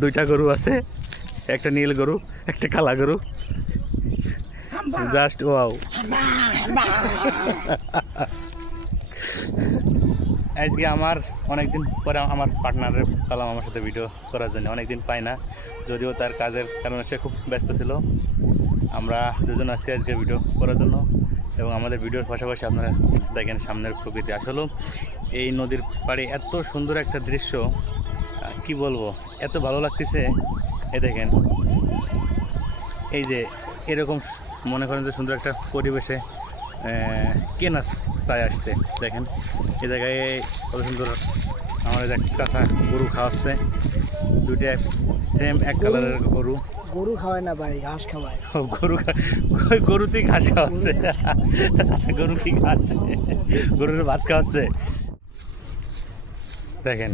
দুইটা গরু আছে, একটা নীল গরু একটা কালা গরু। Just wow. আজকে আমার অনেকদিন পরে আমার পার্টনারের পেলাম আমার সাথে ভিডিও করার জন্য, অনেকদিন পাই না, যদিও তার কাজের কারণে সে খুব ব্যস্ত ছিল। আমরা দুজন আছি আজকে ভিডিও করার জন্য, এবং আমাদের ভিডিওর পাশাপাশি আপনারা দেখেন সামনের প্রকৃতি। আসলে এই নদীর পাড়ে এত সুন্দর একটা দৃশ্য, কি বলবো, এত ভালো লাগতেছে। এ দেখেন, এই যে এরকম মনে করেন যে সুন্দর একটা পরিবেশে কে না চায় আসতে। দেখেন এই জায়গায় কত সুন্দর আমাদের এক চাচা গরু খাওয়াচ্ছে, দুইটা সেম এক কালারের গরু। গরু খাওয়ায় না ভাই, ঘাস খাওয়ায়। গরুতেই ঘাস খাওয়াচ্ছে, গরু কি খাওয়াচ্ছে, গরুর ভাত খাওয়াচ্ছে। দেখেন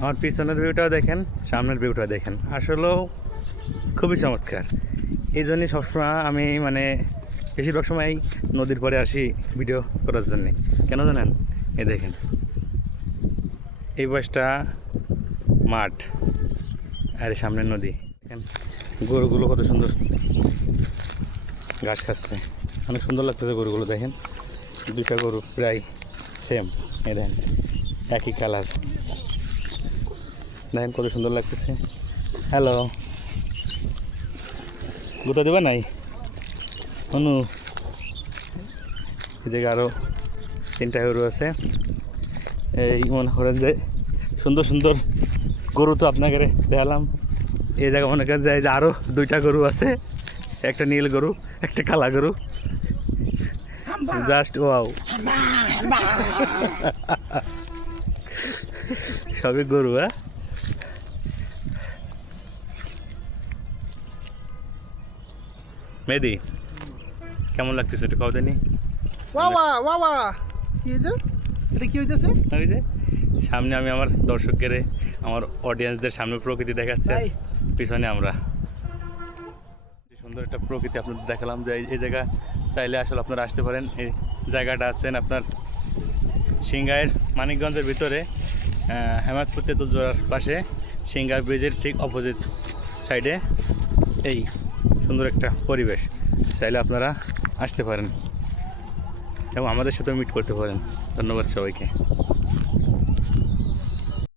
আমার পিছনের ভিউটাও দেখেন, সামনের ভিউটাও দেখেন, আসলেও খুবই চমৎকার। এই জন্যই সবসময় আমি বেশিরভাগ সময় নদীর পরে আসি ভিডিও করার জন্যে। কেন জানেন? এই দেখেন এই পাশটা মাঠ আর সামনের নদী। দেখেন গরুগুলো কত সুন্দর ঘাস খাচ্ছে, অনেক সুন্দর লাগতেছে গরুগুলো। দেখেন দুইটা গরু প্রায় সেম, এই দেখেন একই কালার। দেখেন কত সুন্দর লাগতেছে। হ্যালো, গুতা দেবা নাই অনু? এই জায়গায় আরও 3টা গরু আছে। এই মনে করেন যে সুন্দর সুন্দর গরু তো আপনাকে দেখালাম। এই জায়গায় মনে করেন যে আরও 2টা গরু আছে, একটা নীল গরু একটা কালা গরু। Just wow. সবই গরু। মেহেদি, কেমন লাগতেছে একটু খাওয়া দেনি? বাবা বাবা কি হইছে? এটা কি হইতেছে? ওই যে সামনে আমি আমার দর্শকদের, আমার অডিয়েন্সদের সামনে প্রকৃতি দেখাচ্ছি, আর পিছনে আমরা সুন্দর একটা প্রকৃতি আপনাদের দেখালাম। যে এই জায়গা চাইলে আসলে আপনারা আসতে পারেন। এই জায়গাটা আছেন আপনার সিংগাইয়ের মানিকগঞ্জের ভিতরে, হেমাদপুর তেঁতুলজোড়ার পাশে, সিংগাই ব্রিজের ঠিক অপোজিট সাইডে। এই সুন্দর একটা পরিবেশ, চাইলে আপনারা আসতে পারেন এবং আমাদের সাথেও মিট করতে পারেন। ধন্যবাদ সবাইকে।